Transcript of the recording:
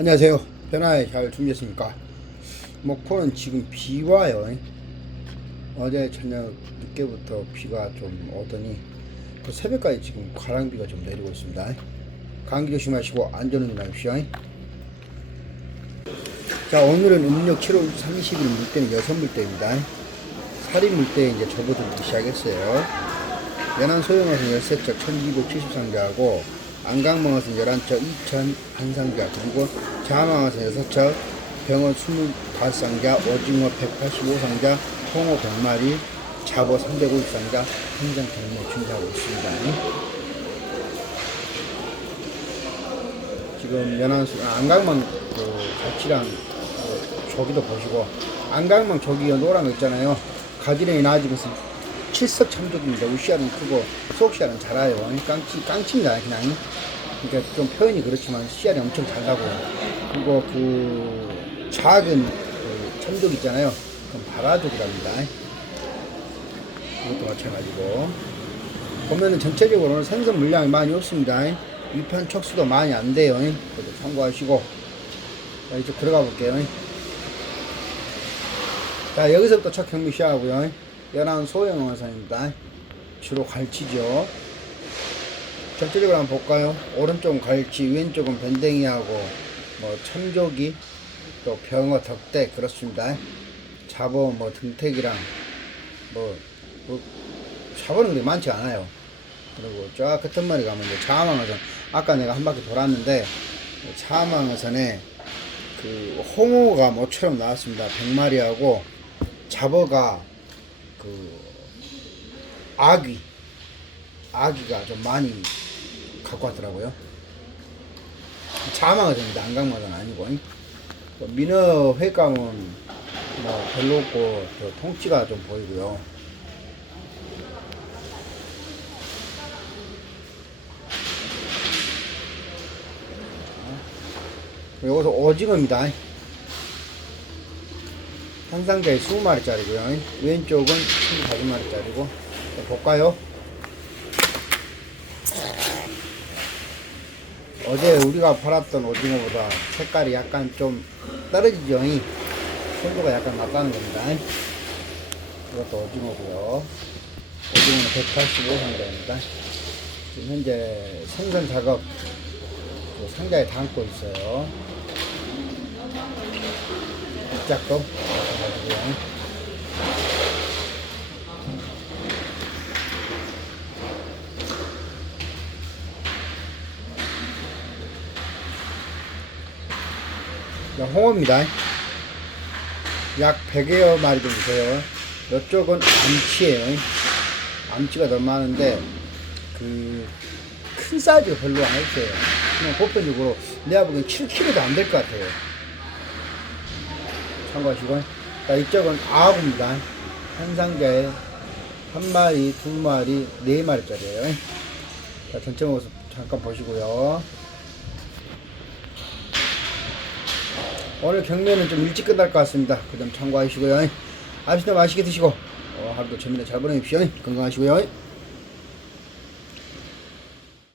안녕하세요. 변화에 잘 준비했습니까? 목포는 지금 비 와요. 어제 저녁 늦게부터 비가 좀 오더니 그 새벽까지 지금 가랑비가 좀 내리고 있습니다. 감기 조심하시고 안전운전하십시오. 자 오늘은 음력 7월 30일 물때는 여섯 물때입니다. 살인 물때 이제 접어들기 시작했어요. 연안 소형어선 13척 1273자하고 안강망어선 11척 2000 한상자 그리고 자망어선 6척 병어 25상자 오징어 185상자 홍어 100마리 잡어 350상자 현장 경매 준비하고 있습니다. 지금 연안 수- 아, 안강망 그 갈치랑 그 조기도 보시고 안강망 조기 노란 거 있잖아요. 가지런히 나아지면서 칠석 참조기입니다. 우시알은 크고 속시알은 작아요. 깡치 깡치입니다. 그냥 그러니까 좀 표현이 그렇지만 씨알이 엄청 작다고요. 그리고 그 작은 그 참조기 있잖아요. 그건 바라족이랍니다. 이것도 마찬가지고 보면은 전체적으로는 생선 물량이 많이 없습니다. 위판 척수도 많이 안 돼요. 그것도 참고하시고 자, 이쪽 들어가 볼게요. 자, 여기서부터 첫 경미 시작하고요. 연안 소형 원산입니다. 주로 갈치죠. 전체적으로 한번 볼까요? 오른쪽은 갈치, 왼쪽은 변댕이하고 뭐 참조기, 또 병어, 덕대 그렇습니다. 잡어, 뭐 등택이랑 뭐, 뭐 잡어는 그렇게 많지 않아요. 그리고 저 끝은 머리 가면 이제 자망어선 아까 내가 한 바퀴 돌았는데 자망어선에 그 홍어가 모처럼 나왔습니다. 100마리하고 잡어가 그 아귀 아귀가 좀 많이 갖고 왔더라고요. 자망어선입니다. 안강마선 아니고 또 민어 회감은 뭐 별로 없고 저 통치가 좀 보이고요. 여기서 오징어입니다. 한 상자에 20마리짜리고요. 왼쪽은 25마리짜리고. 볼까요? 어제 우리가 팔았던 오징어보다 색깔이 약간 좀 떨어지죠. 손도가 약간 낮다는 겁니다. 이것도 오징어고요. 오징어는 185상자입니다. 지금 현재 생선 작업 그 상자에 담고 있어요. 짝도 마찬가지고요. 자, 홍어입니다. 약 100여 마리 정도 돼요. 이쪽은 암치예요. 암치가 더 많은데 그 큰 사이즈가 별로 안 없어요. 그냥 보편적으로 내가 보기엔 7kg도 안 될 것 같아요. 참고하시고. 자, 이쪽은 아구입니다. 한 상자에 한 마리, 두 마리, 네 마리짜리예요. 자, 전체 모습 잠깐 보시고요. 오늘 경매는 좀 일찍 끝날 것 같습니다. 그 점 참고하시고요. 아시다 맛있게 드시고 어, 하루도 재미나게 잘 보내십시오. 건강하시고요.